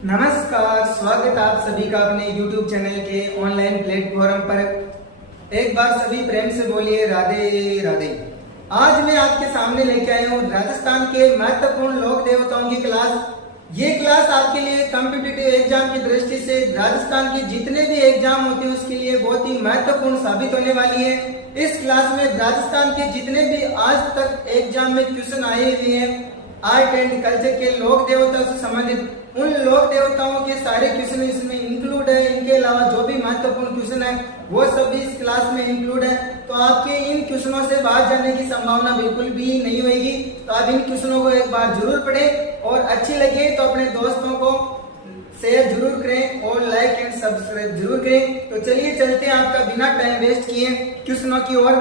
नमस्कार, स्वागत आप सभी का अपने YouTube चैनल के ऑनलाइन प्लेटफॉर्म पर। एक बार सभी प्रेम से बोलिए राधे राधे। आज मैं आपके सामने लेके आया हूँ राजस्थान के महत्वपूर्ण लोक देवताओं की क्लास। ये क्लास आपके लिए कॉम्पिटिटिव एग्जाम की दृष्टि से राजस्थान के जितने भी एग्जाम होते हैं उसके लिए बहुत ही महत्वपूर्ण साबित होने वाली है। इस क्लास में राजस्थान के जितने भी आज तक एग्जाम में क्वेश्चन आए हुए हैं आर्ट एंड कल्चर के लोक देवताओं से संबंधित, उन लोक देवताओं के सारे क्वेश्चन इसमें इंक्लूड है। इनके अलावा जो भी महत्वपूर्ण क्वेश्चन है वो सब भी इस क्लास में इंक्लूड है। तो आपके इन क्वेश्चनों से बाहर जाने की संभावना बिल्कुल भी नहीं होगी। तो आप इन क्वेश्चनों को एक बार जरूर पढ़ें और अच्छी लगे तो अपने दोस्तों को शेयर जरूर करें और लाइक एंड सब्सक्राइब जरूर करें। तो चलिए चलते हैं आपका बिना टाइम वेस्ट किए क्वेश्चनों की ओर,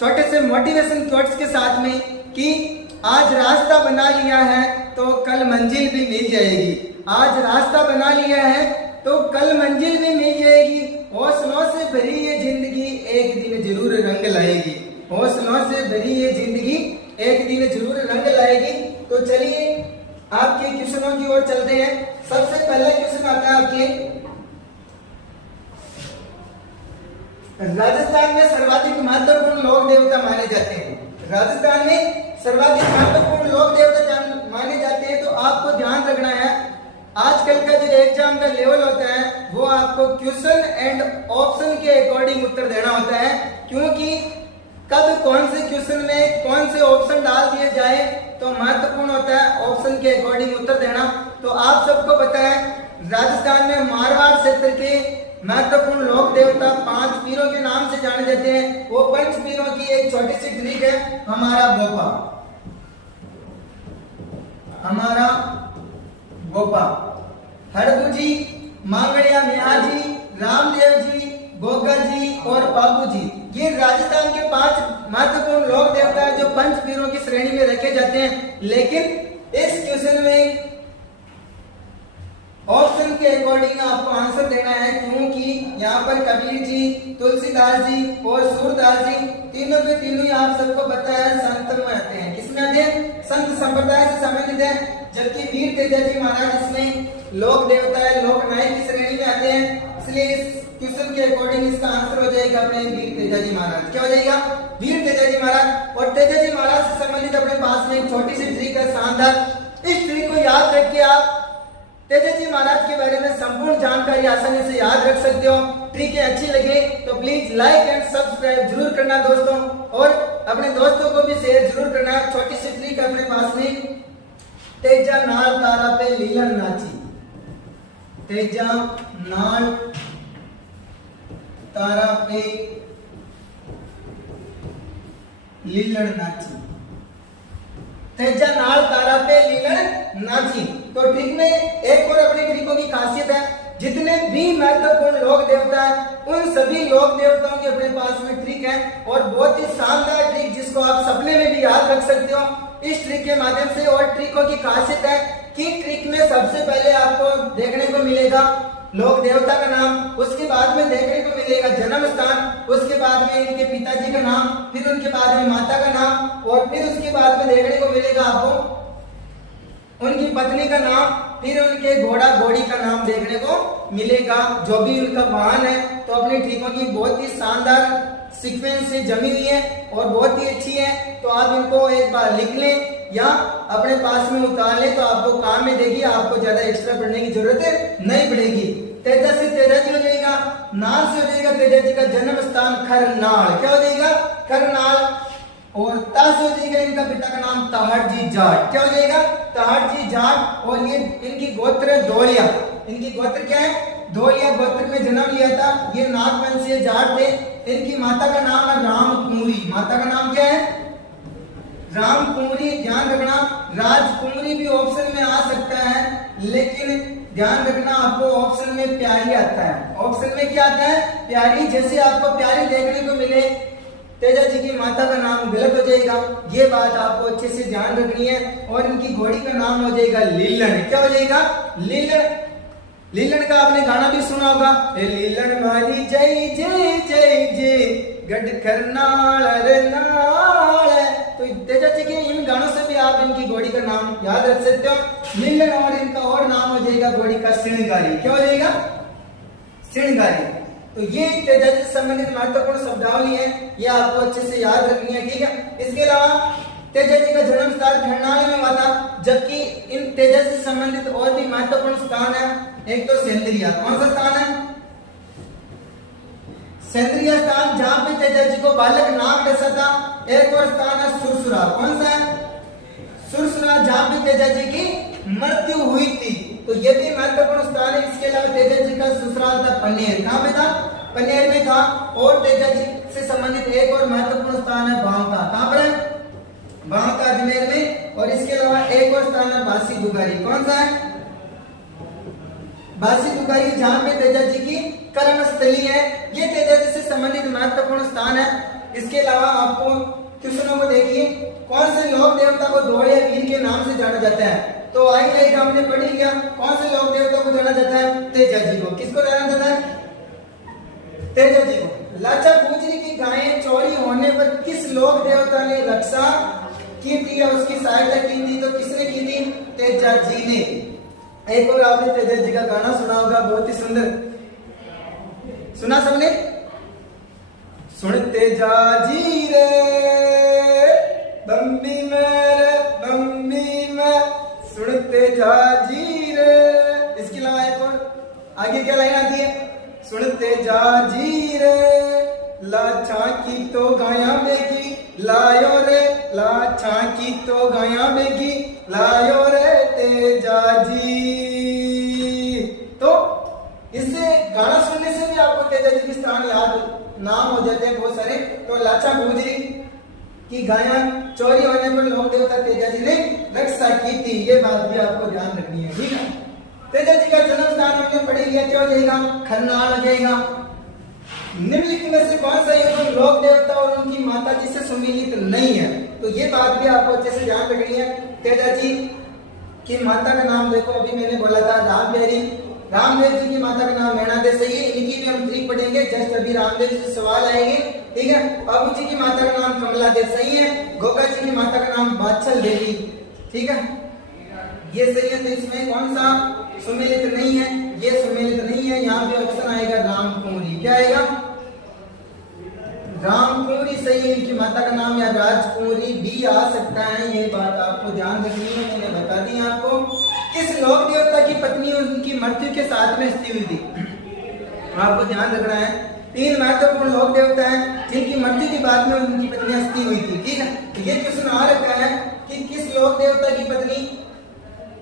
छोटे से मोटिवेशन कोट्स के साथ में कि आज रास्ता बना लिया है तो कल मंजिल भी मिल जाएगी। आज रास्ता बना लिया है तो कल मंजिल भी मिल जाएगी। हौसलों से भरी ये जिंदगी एक दिन जरूर रंग लाएगी। हौसलों से भरी ये जिंदगी एक दिन जरूर रंग लाएगी। तो चलिए आपके क्वेश्चनों की ओर चलते हैं। सबसे पहला क्वेश्चन आता है आपके, राजस्थान में सर्वाधिक महत्वपूर्ण लोक देवता माने जाते हैं। राजस्थान में सर्वाधिक महत्वपूर्ण लोक देवता माने जाते हैं। तो आपको ध्यान रखना है, आजकल का जो एग्जाम का लेवल होता है वो आपको क्वेश्चन एंड ऑप्शन के अकॉर्डिंग उत्तर देना होता है, क्योंकि कब कौन से क्वेश्चन में कौन से ऑप्शन डाल दिए जाए तो महत्वपूर्ण होता है ऑप्शन के अकॉर्डिंग उत्तर देना। तो आप सबको पता है राजस्थान में मारवाड़ क्षेत्र के महत्वपूर्ण लोक देवता 5 पीरों के नाम से जाने जाते हैं। वो 5 पीरों की एक छोटी सी ट्रिक है, हमारा गोपा, हड़बू जी, मांगड़िया मिया जी, रामदेव जी, गोगा जी और बाबू जी। ये राजस्थान के 5 महत्वपूर्ण लोक देवता है जो 5 पीरों की श्रेणी में रखे जाते हैं। लेकिन इस क्वेश्चन में ऑप्शन के अकॉर्डिंग आपको आंसर देना है, क्योंकि यहाँ पर कबीर जी, तुलसीदास जी और सूरदास जी तीनों के तीनों ही आप सबको पता है संत में आते हैं। किसमें आते हैं? संत संप्रदाय से संबंधित है। जबकि वीर तेजा जी महाराज इसमें लोक देवता है, लोक नायक की श्रेणी में आते हैं। इसलिए इस क्वेश्चन के अकॉर्डिंग इसका आंसर हो जाएगा अपने वीर तेजा जी महाराज। क्या हो जाएगा? वीर तेजा जी महाराज। और तेजा जी महाराज से संबंधित अपने पास में एक छोटी सी ट्रिक है, शानदार। इस ट्रिक को याद रख के आप तेजा जी महाराज के बारे में संपूर्ण जानकारी आसानी से याद रख सकते हो। ट्रिक अच्छी लगे तो प्लीज लाइक एंड सब्सक्राइब जरूर करना दोस्तों, और अपने दोस्तों को भी शेयर जरूर करना। छोटी सी ट्रिक अपने पास में, तेजा नाल तारा पे लीलन नाची। तेजा नाल तारा पे लीलन नाची। तेजा नाल तारा पे लीलन नाची। तो ट्रिक में एक और अपनी ट्रिकों की खासियत है, जितने भी महत्वपूर्ण लोक देवता है उन सभी लोक देवताओं के अपने पास में ट्रिक है, और बहुत ही शानदार ट्रिक जिसको आप सपने में भी याद रख सकते हो इस ट्रिक के माध्यम से। और ट्रिकों की खासियत है कि ट्रिक में सबसे पहले आपको देखने को मिलेगा लोक देवता का नाम, उसके बाद में देखने को मिलेगा जन्म स्थान, उसके बाद में इनके पिताजी का नाम, फिर उनके बाद में माता का नाम, और फिर उसके बाद में देखने को मिलेगा आपको उनकी पत्नी का नाम, फिर उनके घोड़ा घोड़ी का नाम देखने को मिलेगा, जो भी उनका वाहन है। तो अपनी ट्रिकों की बहुत ही शानदार सीक्वेंस से जमी हुई है और बहुत ही अच्छी है। तो आप इनको एक बार लिख लें या अपने पास में उतार लें तो आपको काम में देगी, आपको ज्यादा एक्स्ट्रा पढ़ने की जरूरत नहीं पड़ेगी। तेजा से तेजा जी हो जाएगा, नाल से हो जाएगा तेजा जी का जन्म स्थान खरनाल। क्या हो जाएगा? खरनाल। और ता से हो जाएगा इनका पिता का नाम तहट जी जाट। क्या हो जाएगा? तहट जी जाट। और ये इनकी गोत्र है धोलिया। इनकी गोत्र क्या है? धोलिया गोत्र में जन्म लिया था। ये नागवंशीय जाट थे। इनकी माता का नाम है राम कुंवरी। माता का नाम क्या है? राम कुंवरी। ध्यान रखना, राजकुंवरी भी ऑप्शन में आ सकता है, लेकिन ध्यान रखना आपको ऑप्शन में प्यारी आता है। ऑप्शन में क्या आता है? प्यारी। जैसे आपको प्यारी देखने को मिले तेजा जी की माता का नाम गलत हो जाएगा, ये बात आपको अच्छे से ध्यान रखनी है। और इनकी घोड़ी का नाम हो जाएगा लीलन। क्या हो जाएगा? लीलन। लीलन का आपने गाना भी सुना होगा, लीलन मारी जय जय जय जय, गढ़ करनाल रे नाल। तो तेजा जी के इन गानों से भी आप इनकी घोड़ी का नाम याद रख सकते हो। लीलन और इनका और नाम हो जाएगा घोड़ी का श्रृंगारी। क्या हो जाएगा? श्रृंगारी। तो ये तेजा जी से संबंधित महत्वपूर्ण शब्दावली है, ये आपको अच्छे से याद रखनी है, ठीक है। इसके अलावा तेजा जी का जन्म स्थान खरनाल में हुआ था, जबकि इन तेजा से संबंधित और भी महत्वपूर्ण स्थान है। एक तो सेंद्रिया, कौन सा स्थान है? सेंद्रिया स्थान, जहां पे तेजा जी को बालक नाग डसा था। एक और स्थान है सुरसुरा, कौन सा है? सुरसुरा, जहां पे तेजा जी की मृत्यु हुई थी। तो ये भी महत्वपूर्ण स्थान है। इसके अलावा तेजा जी का ससुराल था पनेर, कहां पे था? पनेर में था। और तेजा जी से संबंधित एक और महत्वपूर्ण स्थान है बांका, कहां पर है? बांका अजमेर में। और इसके अलावा एक और स्थान है बासी बुगारी, कौन सा है? बासी बुगारी, जहां पे तेजा जी की कर्मस्थली है। ये तेजा जी से संबंधित महत्वपूर्ण स्थान है। इसके अलावा आपको क्वेश्चनों को देखिए, कौन से लोक देवता को दौड़ या वीर के नाम से जाना जाता है? तो आई रहेगा, हमने पढ़ लिया। कौन से लोक देवता को जाना जाता है? तेजा जी को। किसको जाना जाता है? तेजा जी को। लाचा गुजरी की गायें चोरी होने पर किस लोक देवता ने रक्षा की थी या उसकी सहायता की थी? तो किसने की थी? तेजा जी ने। एक और आपने तेजा जी का गाना सुना होगा, बहुत ही सुंदर, सुना सबने? सुन तेजा जी रे बम्बी में सुन तेजा जी रे। इसके अलावा एक और आगे क्या लाइन आती है? सुन तेजा जी रे लाछा की तो गाया बेगी लायो रे, लाछा की तो गाया बेगी लायो रे तेजा जी। तो इससे गाना सुनने से भी आपको तेजा जी के स्थान याद नाम हो जाते हैं बहुत सारे। तो लाचा गुजरी की गाया चोरी होने पर लोक देवता तेजा जी ने रक्षा की थी, ये बात भी आपको ध्यान रखनी है, ठीक है। तेजा जी का जन्म स्थान हमने पढ़ लिया, क्या हो जाएगा? खरनाल हो जाएगा। निम्नलिखित में से कौन सा युग लोक देवता और उनकी माता जी से सुमिलित नहीं है? तो ये बात भी आपको अच्छे से ध्यान रखनी है। तेजा जी की माता का नाम देखो, अभी मैंने बोला था रामदेव। रामदेव जी की माता का नाम मैना देसाई है, इनकी भी हम ट्रिक पढ़ेंगे। जस्ट अभी रामदेव जी से सवाल आएंगे, ठीक है। बाबू जी की माता का नाम कमला देसाई है। गोगा जी की माता का नाम बादशाह देवी, ठीक है, ये सही है। तो इसमें कौन सा सुमेलित नहीं है? ये सुमेलित नहीं है। यहाँ पे ऑप्शन आएगा रामकुंवरी। क्या आएगा? रामकुंवरी सही है। इनकी माता का नाम या राजकुंवरी भी आ सकता है, ये बात आपको ध्यान रखनी है, मैंने बता दी आपको। किस लोक देवता की पत्नी उनकी मृत्यु के साथ में स्थित हुई थी? आपको ध्यान रखना है। 3 महत्वपूर्ण लोक देवता हैं जिनकी मृत्यु के बाद में उनकी पत्नियां स्थित हुई थी, ठीक है। ये क्वेश्चन आ रखा है कि किस लोक देवता की पत्नी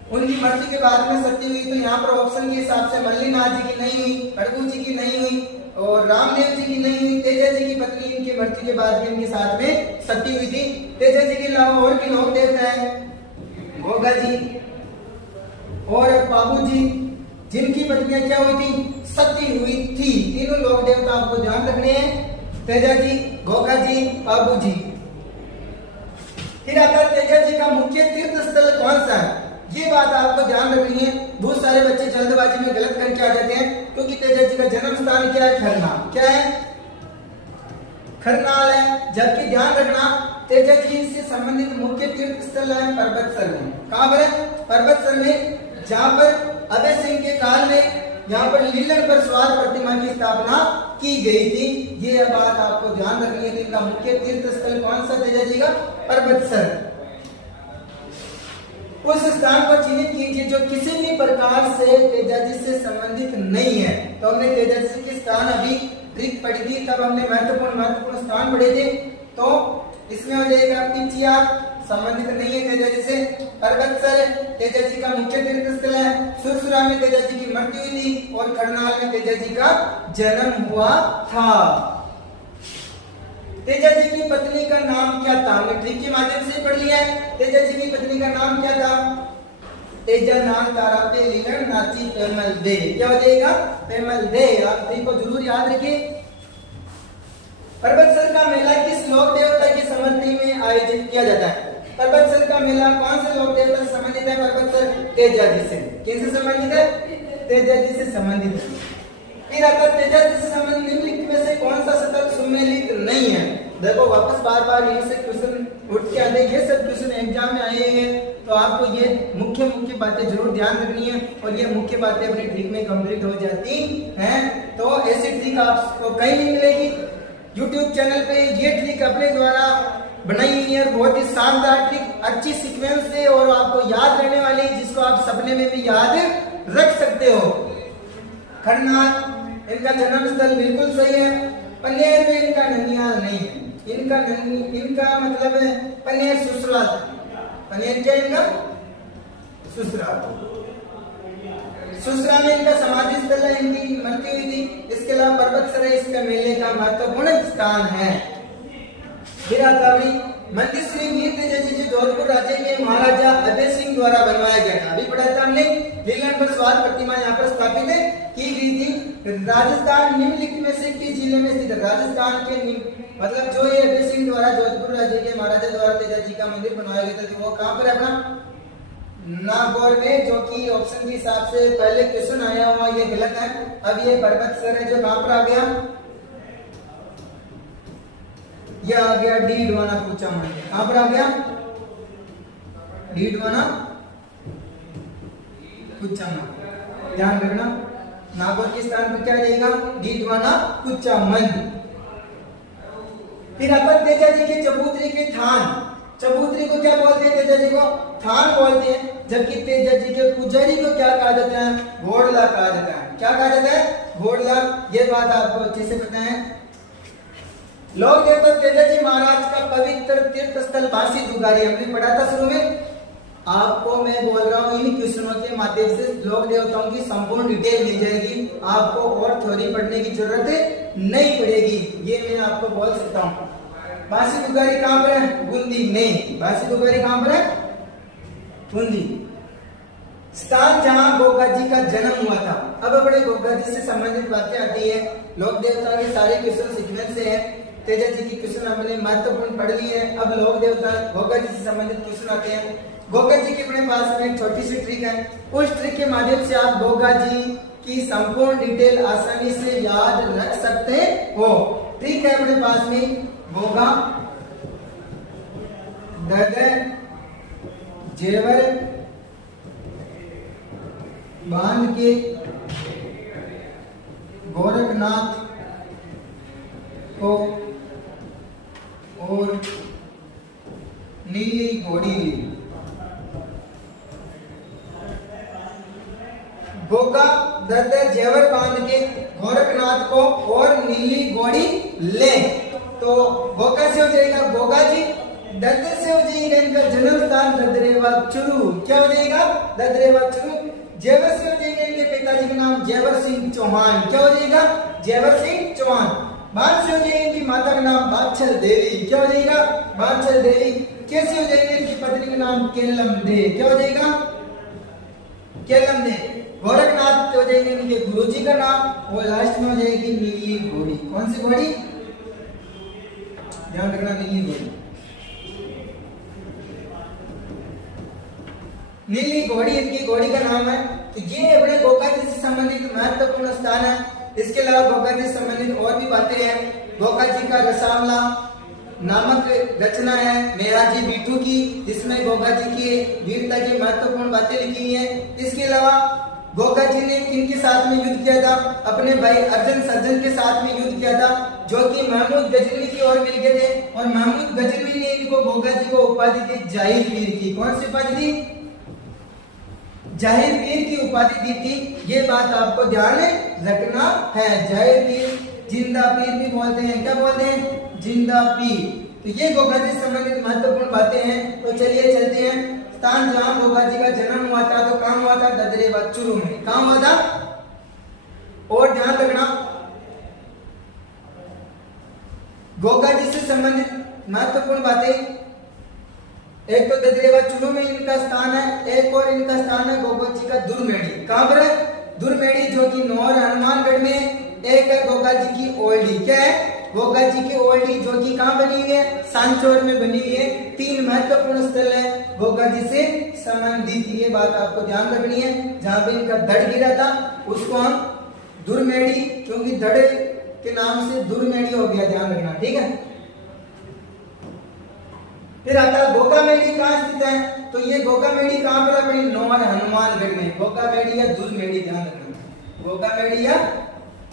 उनकी मृत्यु के बाद में सती हुई। तो यहाँ पर ऑप्शन के हिसाब से मल्लीनाथ जी की नहीं हुई, खड़गू जी की नहीं हुई और रामदेव जी की नहीं हुई। तेजा जी की पत्नी इनकी मृत्यु के बाद में इनके साथ में सती हुई थी। तेजा जी के अलावा और भी लोक देवता है, गोगा जी और बाबू जी, जिनकी पत्नियां क्या हुई थी? सती हुई थी। तीनों लोक देवता आपको ध्यान रखने हैं, तेजा जी, गोगा जी, बाबू जी। फिर आता तेजा जी का मुख्य तीर्थ स्थल कौन सा है? ये बात आपको ध्यान रखनी है। बहुत सारे बच्चे जल्दबाजी में गलत करके आ जाते हैं, क्योंकि तेजा जी का जन्म स्थान क्या है? खरनाल। क्या है? खरनाल है। जबकि ध्यान रखना तेजा जी से संबंधित मुख्य तीर्थ स्थल है पर्वतसर में। कहां पर है? पर्वतसर में, जहां पर अभय सिंह के काल में यहाँ पर लीलन पर सवार प्रतिमा की स्थापना की गई थी। ये बात आपको ध्यान रखनी है। इनका मुख्य तीर्थ स्थल कौन सा तेजा जी का? पर्वतसर। उस स्थान को चिन्हित कीजिए जो किसी भी प्रकार से तेजा जी से संबंधित नहीं है। तो हमने तेजा जी के स्थान अभी ट्रिक पढ़ी थी, तब हमने महत्वपूर्ण स्थान पढ़े थे। तो इसमें हो जाएगा पिचिया, संबंधित नहीं है तेजा जी से। पर्वतसर तेजा जी का मुख्य तीर्थ स्थल है। सुरसुरा में तेजा जी की मृत्यु हुई थी और खरनाल में तेजा जी का जन्म हुआ था। तेजा जी की पत्नी का नाम क्या था? हमने ट्रिक के माध्यम से पढ़ लिया है। तेजा जी की पत्नी का नाम क्या था? तेजा नाम तारा पे लीलन नाची पेमल दे। क्या हो जाएगा? पेमल दे। आप ट्रिक को जरूर याद रखिए। पर्वतसर का मेला किस लोक देवता की स्मृति में आयोजित किया जाता है? पर्वतसर का मेला कौन से लोक देवता से संबंधित है? पर्वतसर तेजा जी से। किससे संबंधित है? तेजा जी से संबंधित है। फिर अगर तेजा जी से संबंधित निम्नलिखित में से कौन सा शतक सुमेलित नहीं है। देखो वापस बार बार यहीं से क्वेश्चन उठ के आते हैं, ये सब क्वेश्चन एग्जाम में आए हैं, तो आपको ये मुख्य बातें जरूर ध्यान रखनी है और ये मुख्य बातें अपनी ट्रिक में कंप्लीट हो जाती हैं। तो ऐसी ट्रिक आपको कहीं नहीं मिलेगी। YouTube चैनल पे ये ट्रिक अपने द्वारा बनाई हुई है, बहुत ही शानदार ट्रिक, अच्छी सीक्वेंस से और आपको याद रहने वाली है, जिसको आप सपने में भी याद रख सकते हो। खरनाथ इनका जन्म स्थल बिल्कुल सही है। पनेर में इनका ननिहाल नहीं है, इनका मतलब है पनेर ससुराल। पनेर क्या इनका ससुराल, ससुराल में इनका समाधि स्थल है, इनकी मृत्यु हुई थी। इसके अलावा पर्वतसर इसका मेले का महत्वपूर्ण स्थान है। फिर आता है मंदिर श्री वीर तेजा जी जो जोधपुर राज्य के महाराजा अभय सिंह द्वारा बनवाया गया था। अभी पढ़ा था हमने, लीलन पर सवार प्रतिमा यहाँ पर स्थापित की गई थी। राजस्थान निम्नलिखित में से किस जिले में स्थित है। राजस्थान के मतलब जो ये अभय सिंह द्वारा जोधपुर राज्य के महाराजा द्वारा तेजा जी का मंदिर बनवाया गया था, तो वो कहाँ पर है अपना नागौर में, जो कि ऑप्शन के हिसाब से पहले क्वेश्चन आया हुआ ये गलत है। अब ये पर्वतसर है जो कहाँ पर आ गया, ये आ गया डीडवाना कुचामन। कहां पर आ गया डीडवाना कुचामन, ध्यान रखना। नागौर के स्थान पर क्या रहेगा डीडवाना कुचामन। फिर अपन तेजा जी के चबूतरे के थान, चबूतरे को क्या बोलते हैं, तेजा जी को थान बोलते हैं, जबकि तेजा जी के पुजारी को क्या कहा जाता है, घोड़ला कहा जाता है। क्या कहा जाता है, घोड़ला। ये बात आपको अच्छे से पता है। लोक देवता तेजा जी महाराज का पवित्र तीर्थ स्थल बांसी दुगारी, हमने पढ़ा था शुरू में। आपको मैं बोल रहा हूँ इन क्वेश्चनों के माध्यम से लोक देवताओं की संपूर्ण डिटेल मिल जाएगी, आपको और थ्योरी पढ़ने की जरूरत नहीं पड़ेगी, ये मैं आपको बोल सकता हूँ। बांसी दुगारी कहाँ पर है, बूंदी में। बांसी दुगारी कहाँ पर है, बूंदी। स्थान जहाँ गोगा जी का जन्म हुआ था। अब अपने गोगा जी से संबंधित बातें आती है। लोक देवता के सारे क्वेश्चन सीक्वेंस से है। तेजा जी की क्वेश्चन हमने महत्वपूर्ण पढ़ ली है। अब लोक देवता गोगा जी से संबंधित क्वेश्चन आते हैं। गोगा जी के अपने पास में एक छोटी सी ट्रिक है, उस ट्रिक के माध्यम से आप गोगा जी की संपूर्ण डिटेल आसानी से याद रख सकते हो। ट्रिक है अपने पास में, गोगा ददर जेवर बांध के गोरखनाथ को और नीली घोड़ी ली। गोगा ददर जेवर बांध के गोरखनाथ को और नीली घोड़ी ले। तो गोगा से हो जाएगा गोगा जी, ददर से हो जाएगा इनका जन्म स्थान ददरेवा चुरू। क्या हो जाएगा, ददरेवा चुरू। जेवर से हो जाएगा इनके पिताजी का नाम जेवर सिंह चौहान। क्या हो जाएगा, जेवर सिंह चौहान। बांध से हो जाएगी इनकी माता का नाम बादशाह देवी। क्या हो जाएगा, बादशाह देवी। कैसे हो जाएगी इनकी पत्नी का नाम केलम दे। क्या हो जाएगा, केलम दे। गोरखनाथ हो जाएंगे इनके गुरुजी का नाम और लास्ट में हो जाएगी नीली घोड़ी। कौन सी घोड़ी, ध्यान रखना, नीली घोड़ी। नीली घोड़ी इनकी घोड़ी का नाम है। तो ये अपने गोगा जी से संबंधित महत्वपूर्ण स्थान है। इसके अलावा गोगा जी से संबंधित और भी बातें हैं। गोगा जी का रसावला नामक रचना है मेहराजी बीटू की, जिसमें गोगा जी की वीरता की महत्वपूर्ण बातें लिखी है। इसके अलावा गोगा जी ने किनके साथ में युद्ध किया था, अपने भाई अर्जुन सर्जन के साथ में युद्ध किया था, जो कि महमूद गजनवी की ओर मिल गए थे। और महमूद गजनवी ने इनको गोगा जी को उपाधि दी जाहिर वीर की। कौन सी उपाधि दी, जाहिर वीर की उपाधि दी थी। ये बात आपको ध्यान रखना है। जाहिर वीर, जिंदा पीर भी बोलते हैं। क्या बोलते हैं, जिंदा पीर। तो ये गोगा जी से संबंधित महत्वपूर्ण बातें हैं। तो चलिए चलते हैं। स्थान जहां गोगा जी का जन्म हुआ था, तो कहां हुआ था, ददरेवा चुरू में। कहां हुआ था, और ध्यान रखना गोगा जी से संबंधित महत्वपूर्ण बातें, एक तो ददरेवा चुरू में इनका स्थान है, एक और इनका स्थान है गोगा जी का दुर्मेड़ी। कहां पर है, दुर्मेड़ी, जो कि नौर हनुमानगढ़ में। एक है गोगा जी की ओल्डी। क्या है, गोगा जी की ओल्डी, जो कि कहां बनी हुई है, सांचौर में बनी हुई है। 3 महत्वपूर्ण स्थल है गोगा जी से संबंधित। ये बात आपको ध्यान रखनी है। जहां पे इनका धड़ गिरा था उसको हम दुर्मेड़ी, क्योंकि धड़े के नाम से दुर्मेड़ी हो गया, ध्यान रखना, ठीक है। फिर आता है गोगामेड़ी कहाँ स्थित है, तो ये गोगामेड़ी कहाँ पर अपनी नौहर हनुमानगढ़ में। गोगामेड़ी या दुर्मेड़ी, ध्यान रखना, गोगामेड़ी या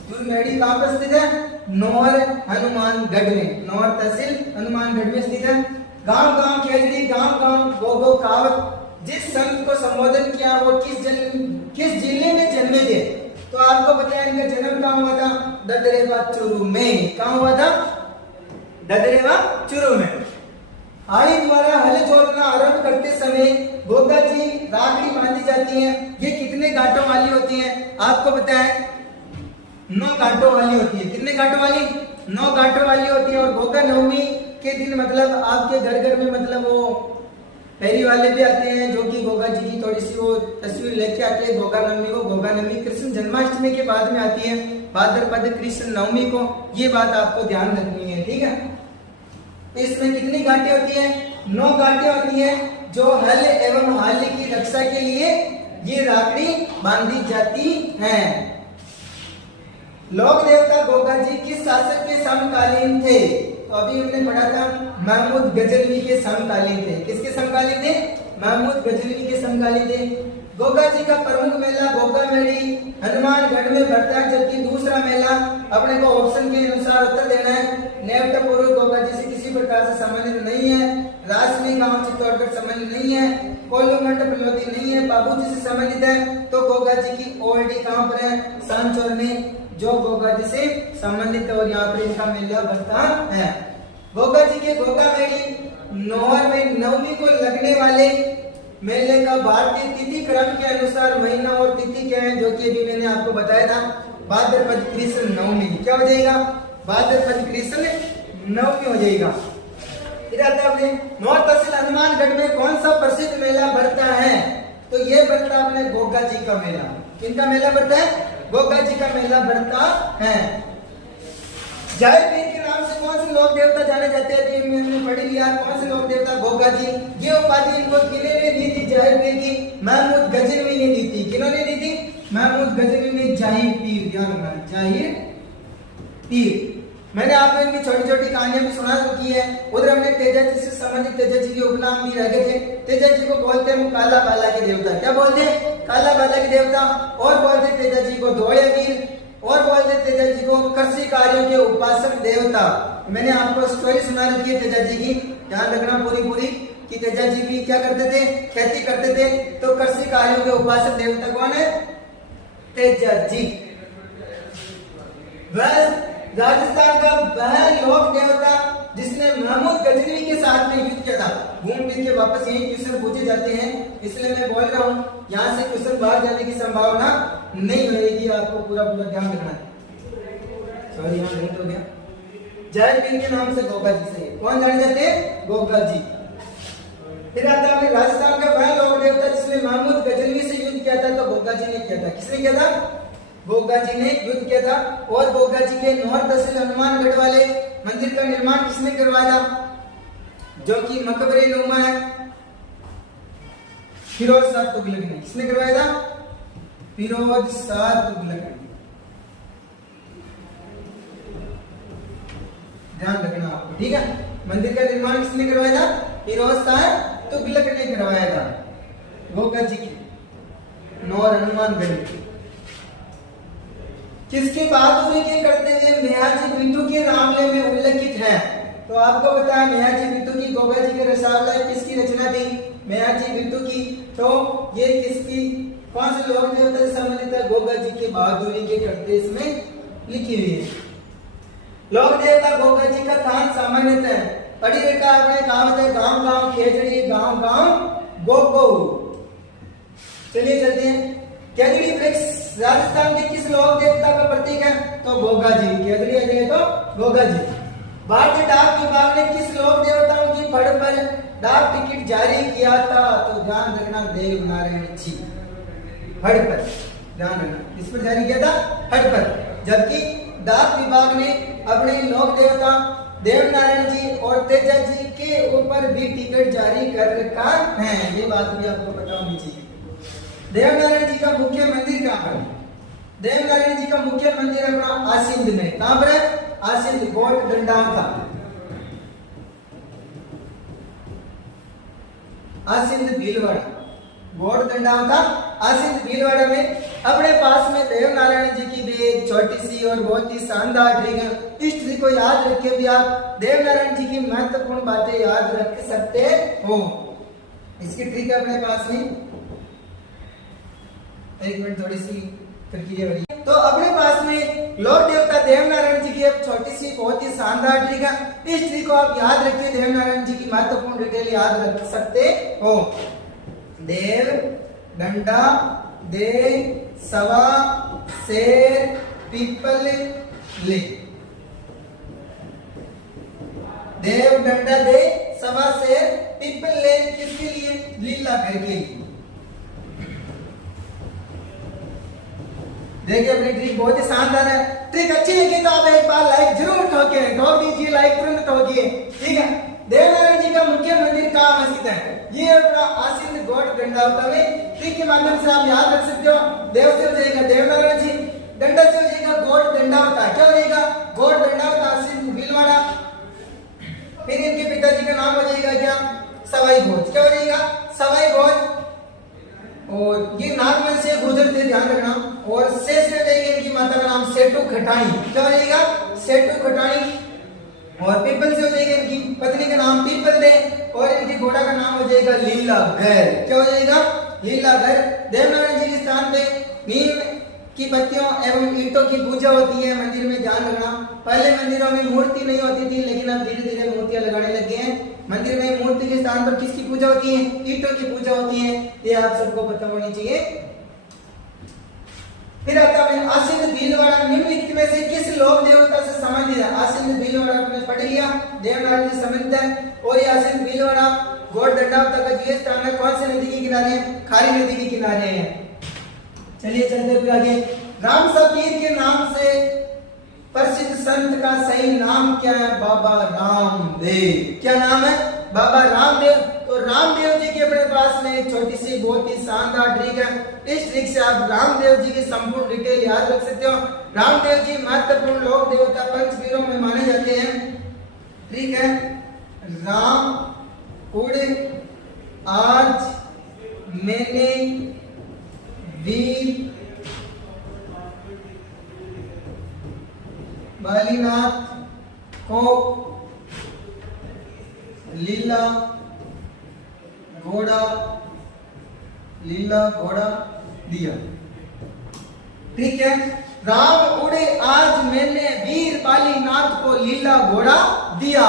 दुर्मेड़ी कहाँ पर स्थित है, नौहर हनुमानगढ़ में, नौहर तहसील हनुमानगढ़ में स्थित है। गांव गांव खेजड़ी, गांव गांव गोगो कावत, जिस संत को संबोधन किया वो किस जिले में जन्मे थे, तो आपको बताया इनका जन्म कहाँ हुआ था, ददरेवा चूरू में। कहाँ हुआ था, ददरेवा चूरू में। आरी द्वारा हल जोतना आरंभ करते समय गोगा जी राखड़ी बांधी जाती है। ये कितने घाटों वाली होती है, आपको पता है 9 घाटों वाली होती है। कितने घाटों वाली, 9 घाटों वाली होती है। और गोगा नवमी के दिन मतलब आपके घर घर में मतलब वो फेरी वाले भी आते हैं जो कि गोगा जी की थोड़ी सी वो तस्वीर लेके आते हैं गोगा नवमी को। गोगा नवमी कृष्ण जन्माष्टमी के बाद में आती है, भाद्रपद कृष्ण नवमी को। ये बात आपको ध्यान रखनी है, ठीक है। इसमें कितनी घाटें होती हैं, 9 घाटें होती हैं जो हल एवं हाली की रक्षा के लिए ये राखड़ी बांधी जाती हैं। लोक देवता गोगा जी किस शासक के समकालीन थे, तो अभी हमने पढ़ा था महमूद गजनवी के समकालीन थे। किसके समकालीन थे, महमूद गजनवी के समकालीन थे। गोगा जी का प्रमुख मेला गोगामेड़ी हनुमानगढ़ में भरता है, जबकि दूसरा मेला अपने को ऑप्शन के अनुसार उत्तर देना है। नेवटापुर गोगा जी से किसी प्रकार से संबंधित नहीं है। रासमी गांव चित्तौड़गढ़ संबंधित नहीं है। कोल्लूमठ बलोदी नहीं है। बाबू जी से संबंधित है तो गोगा जी की ओल्डी कहां पर है, सांचौर में, जो गोगा जी से संबंधित है और यहाँ पर इनका मेला भरता है। गोगा जी के गोगामेड़ी नौहर में नवमी को लगने वाले मेले का भारतीय तिथि क्रम के अनुसार महीना और तिथि क्या है, जो कि अभी मैंने आपको बताया था, भाद्रपद कृष्ण नवमी। क्या हो जाएगा, भाद्रपद कृष्ण नवमी हो जाएगा। फिर आता है अपने नौहर तहसील हनुमानगढ़ में कौन सा प्रसिद्ध मेला भरता है, तो ये भरता अपने गोगा जी का मेला। किनका मेला भरता है, गोगा जी का मेला भरता है। जाहिर पीर के नाम से कौन से लोक देवता जाने जाते हैं, तो मैंने पढ़ लिया कौन से लोक देवता, गोगा जी। ये उपाधि इनको किन्होंने दी थी, जाहिर पीर की, महमूद गजनवी ने दी थी। किन्होंने दी थी, महमूद गजनवी ने जाहिर पीर, ध्यान रखना, जाहिर पीर। मैंने आपको इनकी छोटी छोटी कहानियां भी सुना चुकी है। उधर हमने तेजा जी से संबंधित तेजा जी के उपनाम भी रह गए थे। तेजा जी को बोलते हैं काला बाला के देवता। क्या बोलते हैं, काला बाला के देवता। और बोलते तेजा जी को धोड़ेवीर, और बोलते तेजा जी को कृषि कार्यों के उपासक देवता। मैंने आपको स्टोरी सुना रखी है तेजा जी की, ध्यान रखना पूरी कि तेजा जी भी क्या करते थे, खेती करते थे। तो कृषि कार्यों के उपासक देवता कौन है, तेजा जी। वह राजस्थान का वह लोक देवता जिसने महमूद गजनवी के साथ में युद्ध किया था। घूम फिर के वापस यही क्वेश्चन पूछे जाते हैं, इसलिए मैं बोल रहा हूँ यहाँ से क्वेश्चन बाहर जाने की संभावना नहीं रहेगी। आपको पूरा ध्यान रखना है। सॉरी यहाँ गलत हो गया। जय पीर के नाम से गोगा जी से कौन जाने जाते हैं, गोगा जी। फिर आता है राजस्थान का वह लोक देवता जिसने महमूद गजनवी से युद्ध किया था, तो गोगा जी ने किया था। किसने किया था, गोगा जी ने युद्ध किया था। और गोगा जी के नौहर तहसील हनुमानगढ़ वाले मंदिर का निर्माण किसने करवाया था, जो कि मकबरे नुमा है, फिरोज शाह तुगलक ने। किसने करवाया था, फिरोज शाह तुगलक ने। ध्यान रखना आपको, ठीक है। मंदिर का निर्माण किसने करवाया था, फिरोज शाह तुगलक ने करवाया था। गोगा जी के नौहर हनुमानगढ़ की किसकी बहादुरी के करते हुए मेहाजी बिट्टू के रामले में उल्लेखित है, तो आपको बताया मेहाजी बिट्टू की गोगा जी के रसावला किसकी रचना थी, मेहाजी बिट्टू की। तो ये किसकी, कौन से लोक देवता से संबंधित है, गोगा जी के बहादुरी के करते इसमें लिखी हुई है। लोक देवता गोगा जी का स्थान सामान्यतः है, पढ़ी रेखा अपने कहावत है, गांव गांव खेजड़ी गांव गांव गोगो। चलिए चलते हैं। केजड़ी वृक्ष राजस्थान के किस लोक देवता का प्रतीक है, तो गोगा जी। केजड़ी आ जाए तो गोगा जी। भारतीय डाक विभाग ने किस लोक देवताओं की फड़ पर डाक टिकट जारी किया था, तो ध्यान रखना, देव नारायण जी। फड़ पर ध्यान रखना, इस पर जारी किया था, फड़ पर। जबकि डाक विभाग ने अपने लोक देवता देव नारायण जी और तेजा जी के ऊपर भी टिकट जारी कर रखा है। ये बात भी आपको पता होनी चाहिए। देव नारायण जी का मुख्य मंदिर कहाँ पर, देवनारायण जी का मुख्य मंदिर है अपना आसिंद में। कहां पर है? आसिंद गोट दंडावता, आसिंद भीलवाड़ा, गोट दंडावता आसिंद भीलवाड़ा में। अपने पास में देवनारायण जी की भी एक छोटी सी और बहुत ही शानदार ट्रिक है। इस ट्रिक को याद रख के भी आप देवनारायण जी की महत्वपूर्ण बातें याद रख सकते हो। इसकी ट्रिक है अपने पास में, एक मिनट थोड़ी सी प्रक्रिया बनी। तो अपने पास में लोक देवता देवनारायण जी की एक छोटी सी बहुत ही शानदार ट्रिक है। इस ट्रिक को आप याद रखिए, देवनारायण जी की महत्वपूर्ण डिटेल याद रख सकते हो। देव, डंडा, दे, सवा, शेर, पीपल, ले। देव, डंडा, दे, सवा, शेर, पीपल, ले। किसके लिए? लीला घर के लिए। देखिए अपनी ट्रिक बहुत ही शानदार है। ट्रिक अच्छी लगी तो आप एक बार लाइक जरूर ठोक दीजिए, लाइक तुरंत ठोकिए, ठीक है। देवनारायण जी का मुख्य मंदिर कहाँ स्थित है? ये अपना आसिंद गोट दंडावता में। ट्रिक के माध्यम से आप याद रख सकते हो। देव से हो जाएगा देवनारायण जी, डंडा से हो जाएगा गोट दंडावता। क्या हो जाएगा? गोट दंडावता आसिंद भीलवाड़ा। फिर इनके पिताजी का नाम हो जाएगा क्या? सवाई भोज। क्या हो जाएगा? सवाई भोज। और ये नागमन से गुजरते, ध्यान रखना। और शेष रह जाएगी इनकी माता का नाम सेठू खटाणी। क्या हो जाएगा? सेठू खटाणी। और पीपल से हो जाएगा इनकी पत्नी का नाम पीपल दे। और इनके घोड़ा का नाम हो जाएगा लीला घर। क्या हो जाएगा? लीला घर। देवनारायण जी के स्थान पे नीम की पत्तियों एवं ईंटों की पूजा होती है मंदिर में, ध्यान रखना। पहले मंदिरों में मूर्ति नहीं होती थी, लेकिन अब धीरे धीरे मूर्तियां लगाने लगे हैं। मंदिर में मूर्ति के स्थान पर किसकी पूजा होती है? ईंटों की पूजा होती है। ये आप सबको पता होनी चाहिए। फिर आता है आसिंद भीलवाड़ा निम्नलिखित में से किस लोक देवता से संबंधित है? आसिंद भीलवाड़ा आपने पढ़ लिया, देवनारायण जी संबंधित है। और ये आसिंद भीलवाड़ा गोट दंडावता का जो स्थान है कौन से नदी के किनारे है? खारी नदी के किनारे है। चलिए चलते हुए आगे। राम सपीर के नाम से प्रसिद्ध संत का सही नाम क्या है? बाबा रामदेव। क्या नाम है? बाबा रामदेव। तो रामदेव जी के अपने पास में एक छोटी सी बहुत ही शानदार ट्रिक है। इस ट्रिक से आप रामदेव जी की संपूर्ण डिटेल याद रख सकते हो। रामदेव जी महत्वपूर्ण लोक देवता पंचवीरों में माने जाते हैं। ठीक है। राम उड़ आज मैंने वीर बालीनाथ को लीला घोड़ा दिया। ठीक है। राम उड़े आज मैंने वीर बालीनाथ को लीला घोड़ा दिया।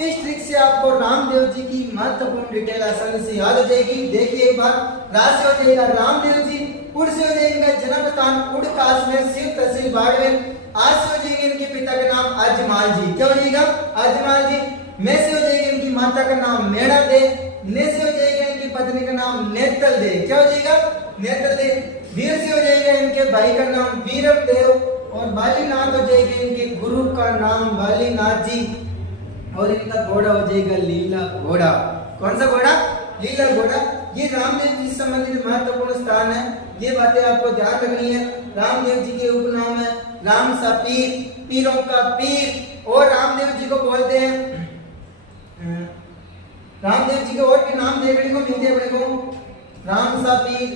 इस ट्रिक से आपको रामदेव जी की महत्वपूर्ण डिटेल आसानी से याद हो जाएगी। देखिए एक बार, राशि हो जाएगा रामदेव जी, उड़ से हो जाएगा जन्म स्थान उड़काश में, शिव तहसील बाड़मेर। आज से हो जाएगा इनके पिता का नाम अजमाल जी। क्या हो जाएगा? अजमाल जी। मैं से हो जाएगा इनकी माता का नाम मेड़ा दे। ने से हो जाएगा इनकी पत्नी का नाम नेतल दे। क्या हो जाएगा? नेतल दे। वीर से हो जाएगा इनके भाई का नाम वीरम देव। और बालीनाथ हो जाएगा इनके गुरु का नाम बालीनाथ जी। और इनका घोड़ा हो जाएगा लीला घोड़ा। कौन सा घोड़ा? लीला घोड़ा। ये रामदेव जी से संबंधित महत्वपूर्ण स्थान है। ये बातें आपको ध्यान रखनी है। रामदेव जी के उपनाम है राम सा पीर, पीरों का पीर। और रामदेव जी को बोलते हैं, रामदेव जी के और भी नाम देखने को मिलते हैं अपने को। राम सा पीर,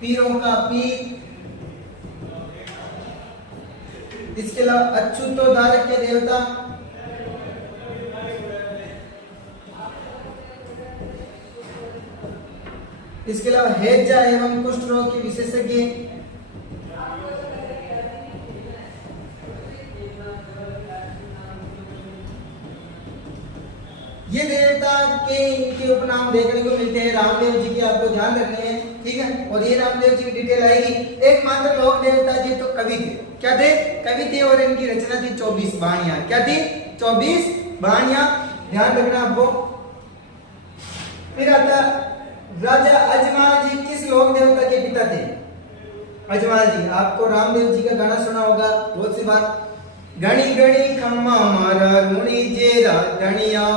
पीरों का पीर। इसके अलावा अच्युतोद्धारक के देवता, इसके अलावा हैजा एवं कुष्ठ रोग के विशेषज्ञ। ये देवता के इनके उपनाम देखने को मिलते हैं। रामदेव जी की आपको ध्यान रखने हैं, ठीक है। और ये रामदेव जी की डिटेल आएगी। एकमात्र लोक देवता जी तो कवि थे। क्या थे? कवि थे। और इनकी रचना थी 24 वाणियां। क्या थी? 24 वाणियां। ध्यान रखना आपको। फिर आता राजा अजमाल जी किस लोक देवता के पिता थे? अजमाल जी। आपको रामदेव जी का गाना सुना होगा बहुत सी बार। गणी गणी खम्मा मारा रुणी जेरा गणिया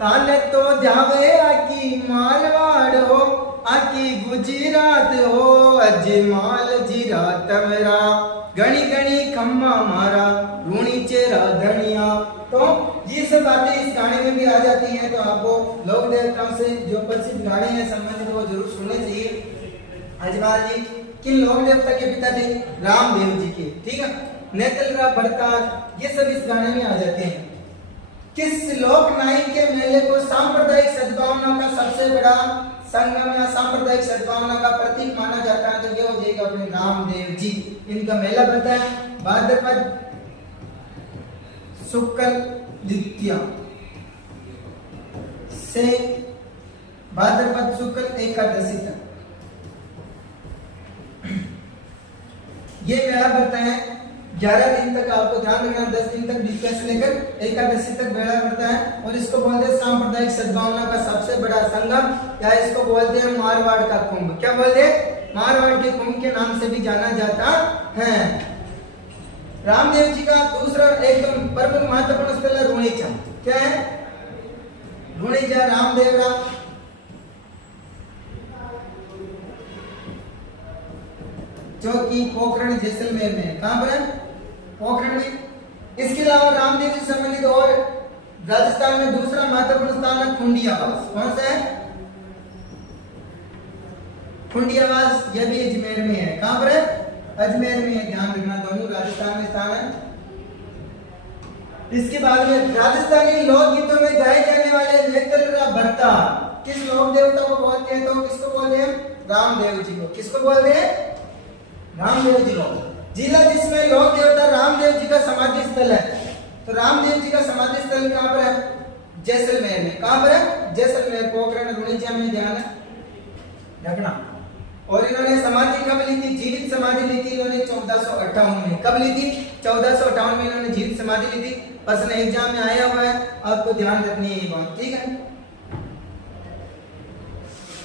ताने तो जावे आकी मारवाड़ हो। आकी गुजरात हो अजमाल जीरा तमरा गणी गणी खम्मा मारा रूणी चेरा धनिया। तो ये सब बातें इस गाने में भी आ जाती हैं। तो आपको लोक देवताओं से जो प्रसिद्ध गाने हैं संबंधित वो जरूर सुनने चाहिए। अजमाल जी किन लोक देवता के पिता थे? रामदेव जी के, ठीक है। नेतलरा भड़तार ये सब इस गाने में आ जाते हैं। किस लोक नायक के मेले को सांप्रदायिक सद्भावना का सबसे बड़ा संगम या सांप्रदायिक सद्भावना का प्रतीक माना जाता है? तो ये हो जाएगा अपने रामदेव जी। इनका मेला बनता है भाद्रपद शुक्ल द्वितीया से भाद्रपद शुक्ल एकादशी तक ये मेला बनता है। 11 दिन तक आपको ध्यान रखना, 10 दिन तक द्वितीया से लेकर एकादशी तक मेला बनता है। और इसको बोलते हैं सांप्रदायिक सद्भावना का सबसे बड़ा संगम, या इसको बोलते हैं मारवाड़ का कुंभ। क्या बोलते हैं? मारवाड़ के कुंभ के नाम से भी जाना जाता है। रामदेव जी का दूसरा एकदम प्रमुख महत्वपूर्ण स्थल है रूणीचा। क्या है? रूणीचा रामदेव राम जो कि पोखरण जैसलमेर में। कहां पर है? पोखरण में। इसके अलावा रामदेव जी संबंधित और राजस्थान में दूसरा महत्वपूर्ण स्थान है खुंडियावास। कौन सा है? खुंडियावास। यह भी अजमेर में है। कहां पर है? अजमेर में है। ध्यान रखना, दोनों राजस्थान में स्थान है। इसके बाद में राजस्थानी लोकगीतों में गाए जाने वाले नेतलरा भड़तार किस लोक देवता को बोलते हैं? तो किसको बोलते हैं? रामदेव जी को। किसको बोलते हैं? रामदेव जी को। जिला जिसमें लोक देवता रामदेव जी का समाधि स्थल है। तो रामदेव जी का समाधि स्थल कहां पर है? जैसलमेर में। कहां पर है? जैसलमेर। पोखरण रूणीचा में ध्यान रखना। और इन्होंने समाधि कब ली थी? जीवित समाधि ली थी इन्होंने 1458 में। कब ली थी? 1458 में इन्होंने जीवित समाधि ली थी। प्रश्न एग्जाम में आया हुआ है, आपको ध्यान रखनी है ये बात, ठीक है।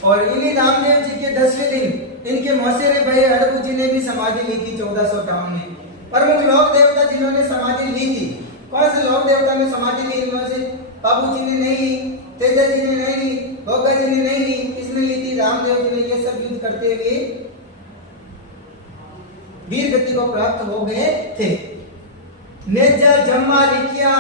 और इन्हीं रामदेव जी के 10वें दिन इनके मौसेरे भाई हड़बू जी ने भी समाधि ली थी 1458 में। प्रमुख लोक देवता जिन्होंने समाधि ली थी, कौन से लोक देवता में समाधि ली इनमें से? बाबू जी ने नहीं ली, तेजा जी ने नहीं ली, भोगा जी ने नहीं ली, किसने ली थी? रामदेव जी ने। ये सब युद्ध करते हुए वीर गति को प्राप्त हो गए थे। नेजा जम्मा लिखिया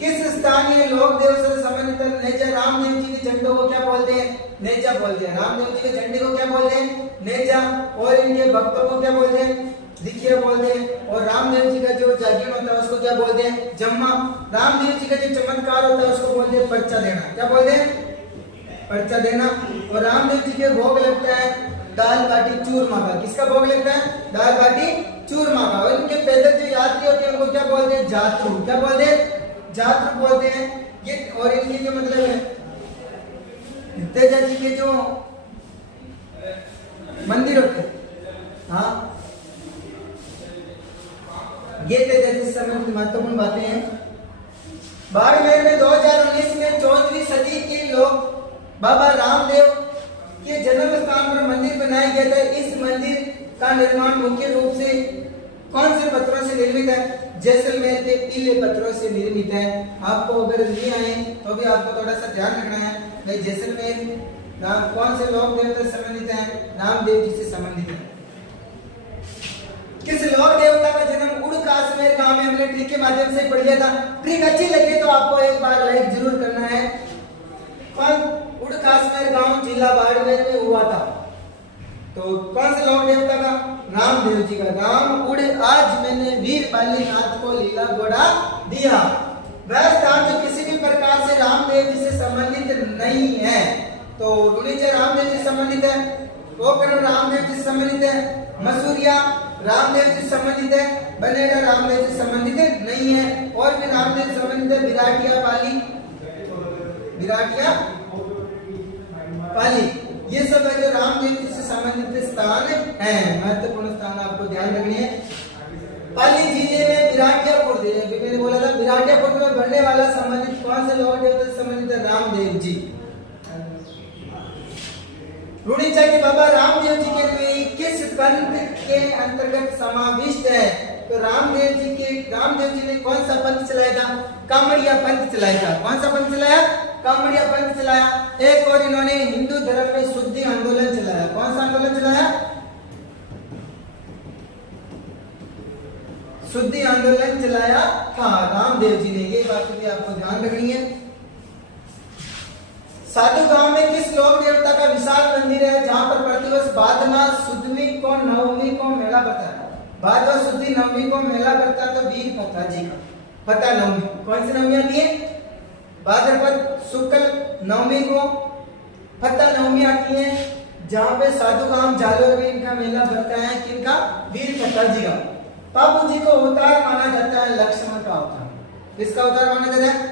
किस स्थानीय लोक देव से संबंधित? नेजा रामदेव जी के झंडों को क्या बोलते हैं? नेजा बोलते हैं। रामदेव जी के झंडे को क्या बोलते हैं? नेजा। और इनके भक्तों को क्या बोलते हैं? लिखिया बोलते हैं। और रामदेव जी का जो जागरण होता है उसको क्या बोलते हैं? जम्मा। रामदेव जी का जो चमत्कार होता है उसको बोलते हैं पर्चा देना। क्या बोलते हैं? पर्चा देना। और रामदेव जी के भोग लगता है दाल बाटी चूरमा का। किसका भोग लगता है? दाल बाटी चूरमा का। और इनके पैदल जो यात्री होते हैं उनको क्या बोलते हैं? जातरू। क्या बोलते हैं? जातरू बोलते हैं ये। और इनके जो मतलब है तेजा जी के जो मंदिर होते हैं, हाँ, ये तेजा जी से संबंधित महत्वपूर्ण बातें हैं। बाड़मेर में 2019 में 14वीं सदी के लोग बाबा रामदेव के जन्म स्थान पर मंदिर बनाया गया था। इस मंदिर का निर्माण मुख्य रूप से कौन से पत्थरों से निर्मित है? जैसलमेर के पीले पत्थरों से निर्मित है। आपको अगर नहीं आए तो भी आपको थोड़ा सा ध्यान रखना है भाई, जैसलमेर कौन से लोक देवता से संबंधित है? रामदेव जी से संबंधित है। किस लोक देवता का जन्म उड़ काश्मीर गांव में? हमने ट्रिक के माध्यम से पढ़ लिया था। ट्रिक अच्छी लगे तो आपको एक बार लाइक जरूर करना है। कौन? उड़ काश्मीर गांव जिला बाड़मेर में हुआ था। तो कौन से लोक देवता का? रामदेव जी का। राम उड़ आज मैंने वीर बालीनाथ को लीला घोड़ा दिया। वह स्थान जो किसी भी प्रकार से रामदेव जी से संबंधित नहीं है। तो रूणीचा रामदेव जी से संबंधित है, पोखरण रामदेव जी से संबंधित है, मसूरिया रामदेव जी से संबंधित है, बनेड़ा रामदेव जी से संबंधित नहीं है। और भी रामदेव से संबंधित है विराटिया पाली, विराटिया पाली। ये सब है जो रामदेव जी से संबंधित स्थान है, महत्वपूर्ण स्थान आपको ध्यान रखनी है। पाली जिले में विराटियापुर, मैंने बोला था विराटियापुर में बढ़ने वाला संबंधित कौन से लोक देवता से संबंधित है? रामदेव जी। रूणीचा के बाबा रामदेव जी के लिए किस पंथ के अंतर्गत समाविष्ट है? तो रामदेव जी ने कौन सा पंथ चलाया था? कामड़िया पंथ चलाया था। कौन सा पंथ चलाया? कामड़िया पंथ चलाया। एक और इन्होंने हिंदू धर्म में शुद्धि आंदोलन चलाया। कौन सा आंदोलन चलाया? शुद्धि आंदोलन चलाया था रामदेव जी ने। ये बात भी आपको ध्यान रखनी है। साधु गांव में किस लोक देवता का विशाल मंदिर है जहां पर प्रतिवर्ष भादमा सुदवी को नवमी को मेला पड़ता है? भादवा शुद्धि नवमी को मेला पड़ता है तो वीर फता जी का। फता नवमी कौन सी नवमी आती है? भाद्रपद शुक्ल नवमी को फता नवमी आती है, जहां पे साधु गांव जालोर में इनका मेला पड़ता है। किनका? वीर फता जी का। बाबू जी को अवतार माना जाता है लक्ष्मण का अवतार। किसका अवतार माना जाता है?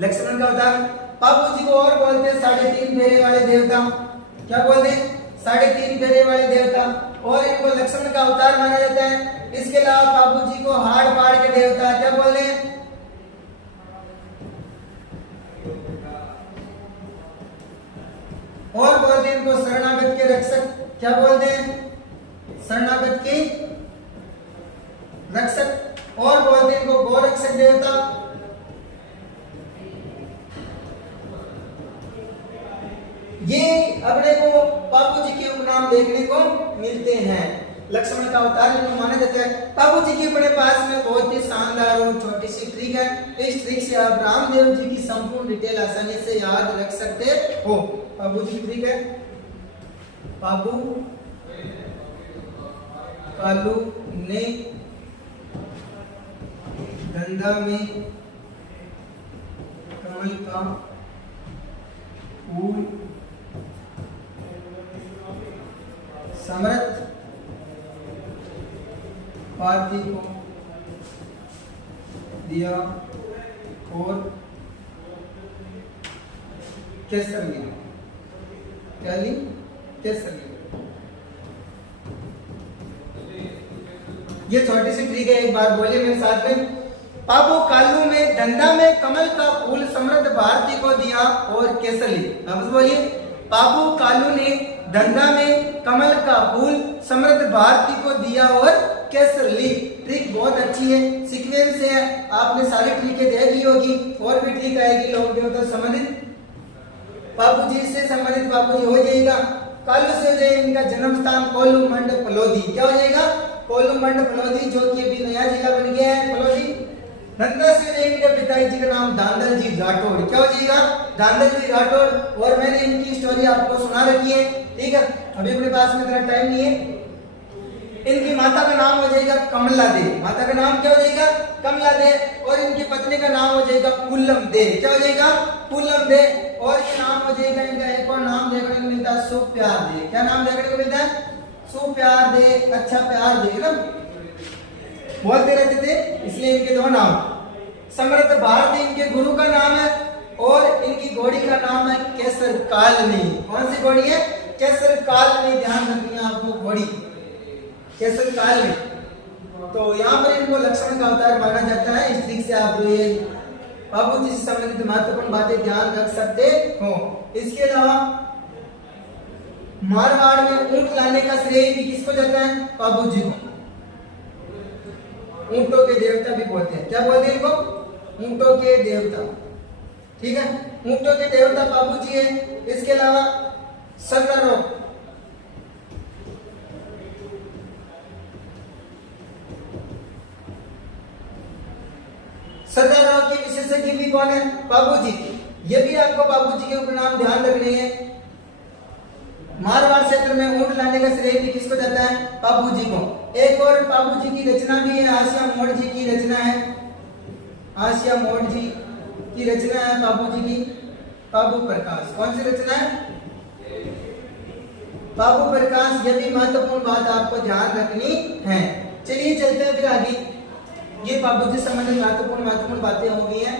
लक्ष्मण का अवतार। बाबू जी को और बोलते हैं 3.5 फेरे वाले देवता। क्या बोलते हैं? 3.5 फेरे वाले देवता। और इनको लक्ष्मण का अवतार माना जाता है। इसके अलावा बाबू जी को हाड़ पाड़ के देवता क्या बोलते हैं? और बोलते हैं इनको शरणागत के रक्षक। क्या बोलते हैं? शरणागत के रक्षक। और बोलते हैं इनको गोरक्षक देवता। ये अपने को बाबू जी के उपनाम देखने को मिलते हैं। लक्ष्मण का अवतार इनको माना जाता है। बाबू जी के अपने पास में बहुत ही शानदार और छोटी सी ट्रिक है। इस ट्रिक से आप रामदेव जी की संपूर्ण डिटेल आसानी से याद रख सकते हो। बाबू जी की ट्रिक है, बाबू कालू ने धंधा में कमल का फूल समर्थ पार्थी को दिया और केसर लिया। क्या ली? केसर लिया। ये छोटी सी ट्रिक है, एक बार बोलिए मेरे साथ में। बाबू कालू में धंधा में कमल का फूल समृद्ध भारती को दिया और केसर ली। अब बोलिए, बाबू कालू ने धंधा में कमल का फूल समृद्ध भारती को दिया और केसर ली। ट्रिक बहुत अच्छी है, सीक्वेंस है, आपने सारी ट्रिकें देख ली होगी। और भी ट्रिक आएगी लोक देवता संबंधित। बाबू जी से संबंधित बाबू जी हो जाएगा। कालू से हो जाएगा इनका जन्म स्थान कोल्लू मंड फलोदी। क्या हो जाएगा? कोल्लू मंड फलोदी, जो कि अभी नया जिला बन गया है फलोदी। धंधा से इनके पिताजी का नाम दांदल जी राठौड़। क्या हो जाएगा? दांदल जी राठौड़। और मैंने इनकी स्टोरी आपको सुना रखी है, ठीक है। अभी अपने पास में इतना टाइम नहीं है। इनकी माता का नाम हो जाएगा कमला दे। माता का नाम क्या हो जाएगा? कमला दे। और इनकी पत्नी का नाम हो जाएगा पुल्लम दे। क्या हो जाएगा? पुल्लम दे। और ये नाम हो जाएगा इनका एक और नाम देखने को मिलता है सुप्यार दे। क्या नाम देखने को मिलता है? सुप्यार दे, अच्छा प्यार दे ना बोलते रहते थे, इसलिए इनके दो नाम। समर्थ भारती इनके गुरु का नाम है। और इनकी घोड़ी का नाम है केसर कालनी। कौन सी घोड़ी है? केसर कालनी। ध्यान रखनी है आपको, घोड़ी केसर कालनी। तो यहाँ पर इनको लक्ष्मण का अवतार माना जाता है। इस तरीके से आप ये बाबू जी से संबंधित महत्वपूर्ण बातें ध्यान रख सकते हो। इसके अलावा मारवाड़ में ऊंट लाने का श्रेय भी किसको जाता है? बाबू जी को। ऊंटों के देवता भी बोलते हैं। क्या बोलते हैं इनको? ऊंटों के देवता, ठीक है। ऊंटों के देवता बाबू जी है। इसके अलावा सर्रा रोग, सर्रा रोग के विशेषज्ञ भी कौन है? बाबू जी। ये भी आपको बाबू जी के ऊपर नाम ध्यान रखने हैं। मारवाड़ क्षेत्र में ऊंट लाने का श्रेय भी किसको जाता है? बाबू जी को। एक और बाबू जी की रचना भी है, आसिया मोड़ जी की रचना है। आसिया मोड़ जी की रचना है बाबू जी की। बाबू प्रकाश, कौन सी रचना है? बाबू प्रकाश। ये भी महत्वपूर्ण बात आपको ध्यान रखनी है। चलिए चलते हैं फिर आगे। ये बाबू जी संबंधित महत्वपूर्ण बातें हो गई हैं।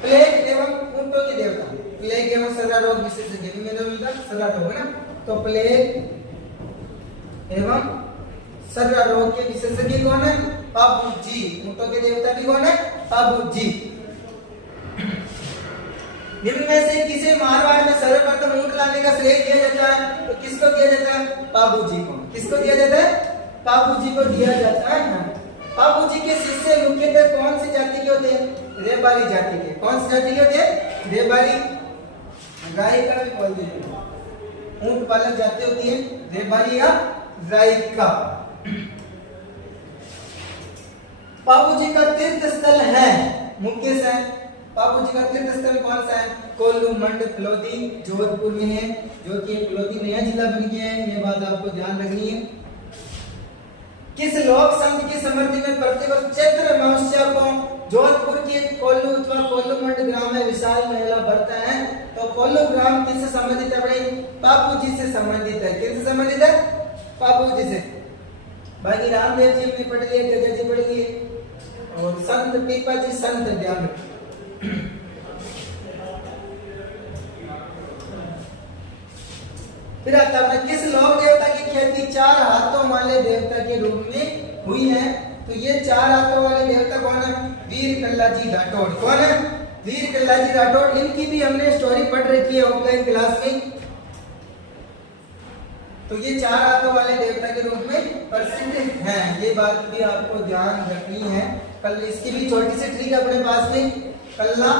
प्लेग एवं ऊंटों के देवता। प्लेग एवं सर्रा रोग विशेषज्ञ मिलता सर्रा रोग है ना, तो प्लेग एवं सर्रा रोग के विशेषज्ञ कौन है? बाबू जी। ऊंटों के देवता भी कौन है? बाबू जी। निम्न में से किसे मारवाड़ में सर्वप्रथम ऊंट लाने का श्रेय दिया जाता है? तो किसको दिया जाता है? बाबू जी को। किसको दिया जाता है? बाबू जी को दिया जाता है। बाबू जी के शिष्य मुख्यतः कौन सी जाति के होते हैं? रेबारी जाति के। कौन सी जाति के होते हैं? रेबारी रायका भी बोलते हैं। ऊंट पालक जाति होती है रेबारी या रायका। बाबू जी का तीर्थ स्थल है मुख्य से। बाबू जी का तीर्थ स्थल कौन सा है? कोल्लू मंड फलोदी जोधपुर में है, जो कि फलोदी नया जिला बन गया है, ये बात आपको ध्यान रखनी है। किस लोक संघ की समृद्धि में प्रतिवर्ष चैत्र महोत्सव को जोधपुर के कोल्लू अथवा कोल्लू मंड ग्राम में विशाल मेला भरता है? तो कोल्लू ग्राम किससे संबंधित है भाई? बापू जी से संबंधित है। किससे संबंधित है? बापू जी से। बाकी रामदेव जी ने पढ़ लिए, गजा जी पढ़ लिए, और संत पीपा जी संत ध्यान। फिर आता है किस लोक देवता की खेती 4 हाथों वाले देवता के रूप में हुई है? तो ये 4 हाथों वाले देवता कौन है? वीर कल्लाजी राठौड़। कौन है? वीर कल्लाजी राठौड़। इनकी भी हमने स्टोरी पढ़ रखी है ऑफलाइन क्लास में। तो ये 4 हाथों वाले देवता के रूप में प्रसिद्ध हैं, ये बात भी आपको ध्यान रखनी है। कल इसकी भी छोटी सी ट्रिक अपने पास में, कल्ला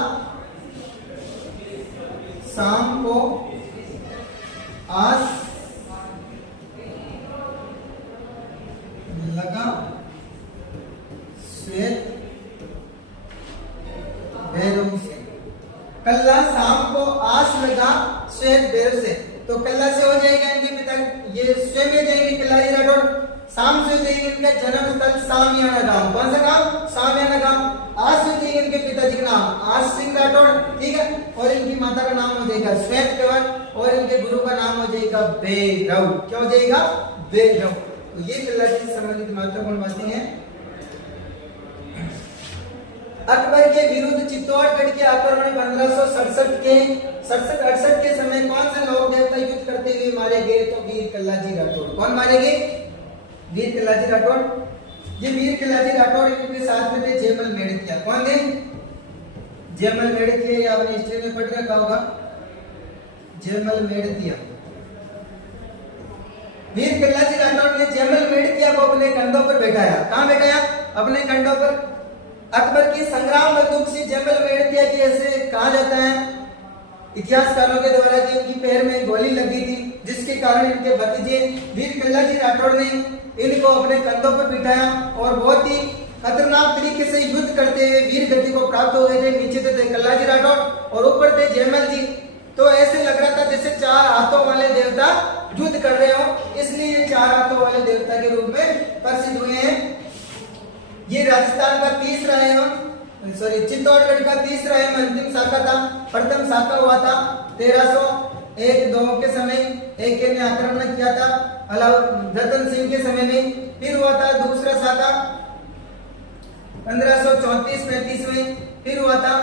शाम को आस लगा श्वेत भैरव से। कल्ला शाम को आस लगा श्वेत भैरव से। तो कल्ला से हो जाएगा इनके पिता, ये स्वयं में जाएंगे कल्लाजी राठौड़। शाम से हो जाएंगे इनका जन्म स्थल सामियाना गांव। कौन सा गांव? सामियाना गांव। आज से हो जाएंगे इनके पिताजी का नाम आज सिंह राठौड़, ठीक है। और इनकी माता का नाम हो जाएगा श्वेत कंवर, और इनके गुरु का नाम हो जाएगा भैरव। क्या हो जाएगा? भैरव। तो ये कल्लाजी से संबंधित महत्वपूर्ण बातें हैं। अकबर के विरुद्ध चित्तौड़गढ़ के आक्रमण 1567 के समय कौन से लोक देवता युद्ध करते हुए मारे गए? तो वीर कल्लाजी राठौड़। कौन मारे गए? वीर कल्लाजी राठौड़। ये वीर कल्लाजी राठौड़ इनके साथ में थे जयमल मेड़तिया। कौन थे? जयमल मेड़तिया, आपने हिस्ट्री में पढ़ रखा होगा। जयमल मेड़तिया। वीर कल्लाजी राठौड़ ने जयमल मेड़तिया को अपने कंधों पर बैठाया। कहां बैठाया? अपने कंधों पर। अकबर की संग्राम बंदूक से जयमल मेड़तिया की ऐसे कहा जाता है इतिहासकारों के द्वारा कि उनकी पैर में गोली लगी थी, जिसके कारण इनके भतीजे वीर कल्लाजी राठौड़ ने इनको अपने कंधों पर बिठाया और बहुत ही खतरनाक तरीके से युद्ध करते हुए वीर गति को प्राप्त हो गए थे। नीचे थे कल्लाजी राठौड़ और ऊपर थे जयमल जी। तो ऐसे लग रहा था जैसे 4 हाथों वाले देवता युद्ध कर रहे हो, इसलिए ये 4 हाथों वाले देवता के रूप में प्रसिद्ध हुए हैं। ये राजस्थान का तीसरा एवं चित्तौड़गढ़ का तीसरा एवं अंतिम शाखा था। प्रथम शाखा हुआ था 1301-2 के समय, एक ने आक्रमण किया था रतन सिंह के समय में। फिर हुआ था दूसरा शाखा 1534-35 में। फिर हुआ था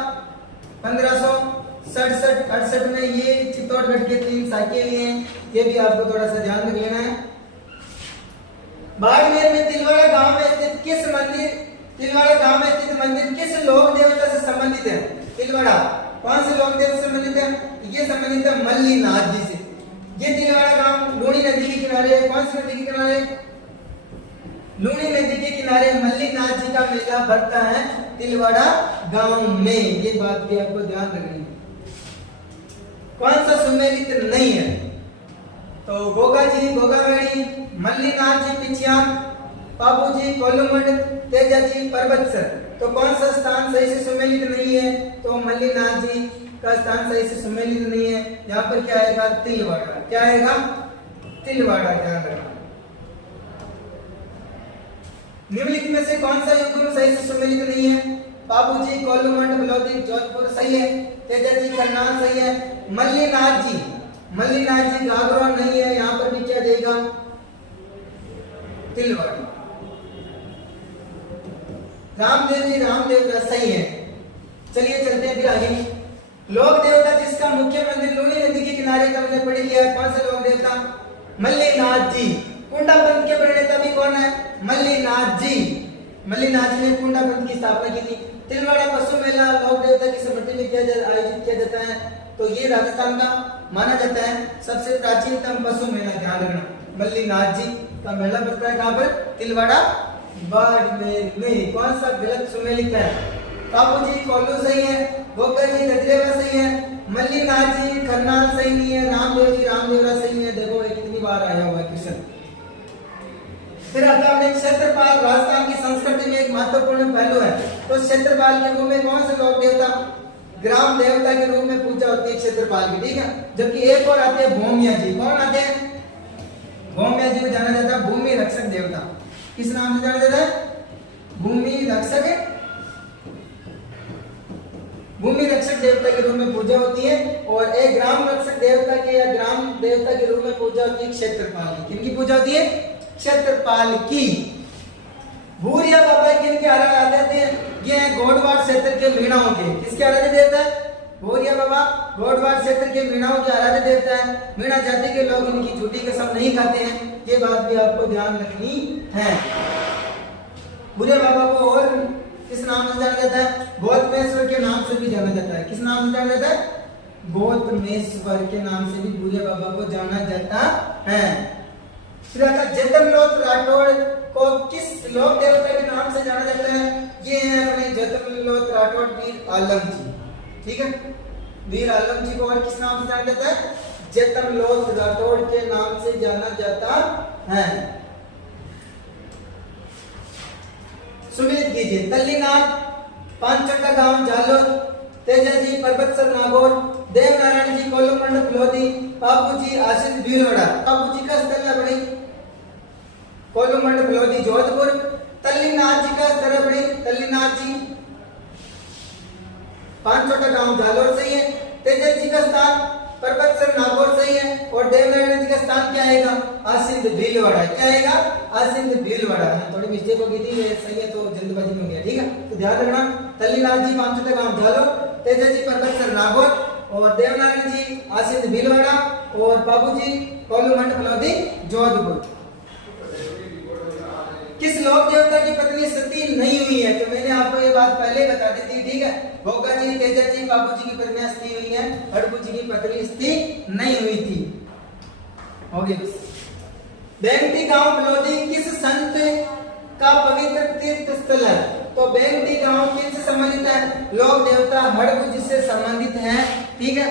1567-68 में। ये चित्तौड़गढ़ के 3 शाखे हुए हैं, ये भी आपको थोड़ा सा ध्यान रख लेना है। बाड़मेर में तिलवाड़ा गांव में स्थित किस मंदिर किस लोक देवता से संबंधित है? तिलवाड़ा कौन से लोक देवता से संबंधित है? ये संबंधित है मल्लीनाथ जी से। ये तिलवाड़ा गांव लूणी नदी के किनारे है। कौन सी नदी के किनारे? लूणी नदी के किनारे मल्लीनाथ जी का मेला भरता है तिलवाड़ा गांव में, ये बात भी आपको ध्यान रखनी है। कौन सा सुमेलित नहीं है? तो गोगा जी गोगावेड़ी, मल्लीनाथ जी पिछियान, बाबू जी कोल्लूमंड, तेजा जी परबतसर। तो कौन सा स्थान सही से सुमेलित नहीं है? तो मल्लीनाथ जी का स्थान सही से सुमेलित नहीं है। यहाँ पर क्या आएगा? तिलवाड़ा। क्या आएगा? तिलवाड़ा, ध्यान रखना। निम्नलिखित में से कौन सा युग्म सही से सुमेलित नहीं है? बाबू जी कोल्लूमंड बलौदी जोधपुर सही है। तेजा जी करनाल सही है। मल्लीनाथ जी घाघरा नहीं है, यहाँ पर भी क्या देगा? तिलवाड़ा। रामदेव सही है। चलिए चलते हैं फिर आगे। लोक देवता जिसका मुख्य मंदिर लूणी नदी के किनारे का हमने पढ़ लिया है। कौन से लोक देवता? मल्लीनाथ जी। कुंडा पंथ के प्रणेता भी कौन है? मल्लीनाथ जी ने कुंडा पंथ की स्थापना की थी। तिलवाड़ा पशु मेला लोक देवता की स्मृति में आयोजित किया जाता है। तो ये राजस्थान का माना जाता है सबसे प्राचीनतम पशु मेला। ध्यान रखना, मल्लीनाथ जी का मेला पड़ता है कहां पर? तिलवाड़ा बाड़मेर में। कौन सा गलत सुमेलित है? बाबू जी कोल्लू सही है, गोगा जी गजरेवा सही है, मल्लीनाथ जी करनाल सही नहीं है, रामदेव जी रामदेवरा सही नहीं है। देखो ये कितनी बार आया हुआ है क्वेश्चन। फिर आता है क्षेत्रपाल राजस्थान की संस्कृति में एक महत्वपूर्ण पहलू है। तो क्षेत्रपाल के रूप में कौन से लोक देवता ग्राम देवता के रूप में पूजा होती है क्षेत्रपाल की, ठीक है। जबकि एक और आते हैं भौमिया जी। कौन आते हैं? भौमिया जी को जाना जाता है भूमि रक्षक देवता। किस नाम से जाना जाता है? भूमि रक्षक देवता के रूप में पूजा होती है। और एक ग्राम रक्षक देवता के या ग्राम देवता के रूप में पूजा होती है क्षेत्रपाल की। किनकी पूजा होती है? क्षेत्रपाल की। भूरिया बाबा किनके आराध्य देवता हैं? ये है गोडवाड़ क्षेत्र के मीणाओं के। किसके आराध्य देवता है? भूरिया बाबा गोडवाड़ क्षेत्र के मीणाओं के आराध्य देवता है। मीणा जाति के लोग इनकी झूठी कसम नहीं खाते हैं, ये बात भी आपको ध्यान रखनी है। भूरिया बाबा को और किस नाम से जाना जाता है? गौतमेश्वर के नाम से भी जाना जाता है। किस नाम से जाना जाता है? गौतमेश्वर के नाम से भी भूरिया बाबा को जाना जाता है। जतनलोक राठौड़ को किस लोक देवता के नाम से जाना जाता है? ये है अपने जतनलोक राठौड़ वीर आलम जी, ठीक है। वीर आलम जी को और किस नाम से जाना जाता है? जतनलोक राठौड़ के नाम से जाना जाता है। सुमित कीजिए। तल्लीनाथ, पांचचट्टा गांव जालोर, तेजाजी पर्वतसर नागौर, देवनारायण जी कोलमंडल लोधी, बाबूजी आशिष भीलवाड़ा। बाबूजी का स्थल है बड़ी कोलमंडल लोधी जोधपुर। तल्लीनाथ जी का स्थल है बड़ी तल्लीनाथ जी पांचचट्टा गांव जालोर सही है। तेजाजी जी का स्थान पर्वतसर नागौर सही है। और देवनारायण जी का स्थान क्या आएगा? आसिंद भीलवाड़ा। क्या आएगा? आसिंद भीलवाड़ा। थोड़ी मिस्टेक हो गई थी, ये सही है तो जल्दबाजी में हो गया, ठीक है। तो ध्यान रखना, तल्लीनाथ जी पांचचट्टा गांव जालोर, तेजाजी पर्वतसर नागौर और देवनारायण जी आसिंद भीलवाड़ा और बाबूजी कोलमंडल लोधी जोधपुर। किस लोक देवता की पत्नी सती नहीं हुई है? तो मैंने आपको ये बात पहले बता दी थी, ठीक है। गोगा जी तेजा जी बाबूजी की पत्नी सती हुई है, हड़बू जी की पत्नी सती नहीं हुई थी। हो गया। बेंगटी गांव बलोदी किस संत का पवित्र तीर्थ स्थल है? तो बेंगटी गांव किससे संबंधित है? लोक देवता हड़बू जी से संबंधित है, ठीक है।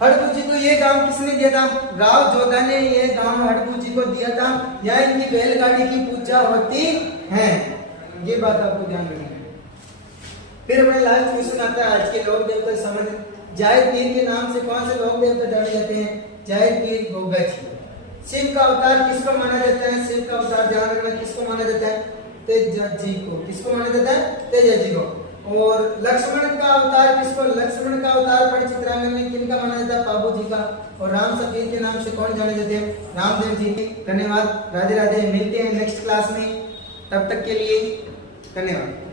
हड़बू जी को ये गांव किसने दिया था? राव जोधा ने ये गांव हड़बू जी को दिया था। यहाँ इनकी बैलगाड़ी की पूजा होती है, ये बात आपको ध्यान रखनी है। फिर अपने लास्ट क्वेश्चन आता है आज के लोक देवता से संबंधित। जाहिर पीर के नाम से कौन से लोक देवता जाने जाते हैं? जाहिर पीर गोगा जी। शिव का अवतार किसको माना जाता है? शिव का अवतार ध्यान रखना किसको माना जाता है? तेजा जी को। किसको माना जाता है? तेजा जी को। और लक्ष्मण का अवतार किसको? लक्ष्मण का अवतार बड़ी चित्रांगन में किनका माना जाता है? बाबू जी का। और राम सफीर के नाम से कौन जाने जाते हैं? रामदेव जी। धन्यवाद, राधे राधे। मिलते हैं नेक्स्ट क्लास में, तब तक के लिए धन्यवाद।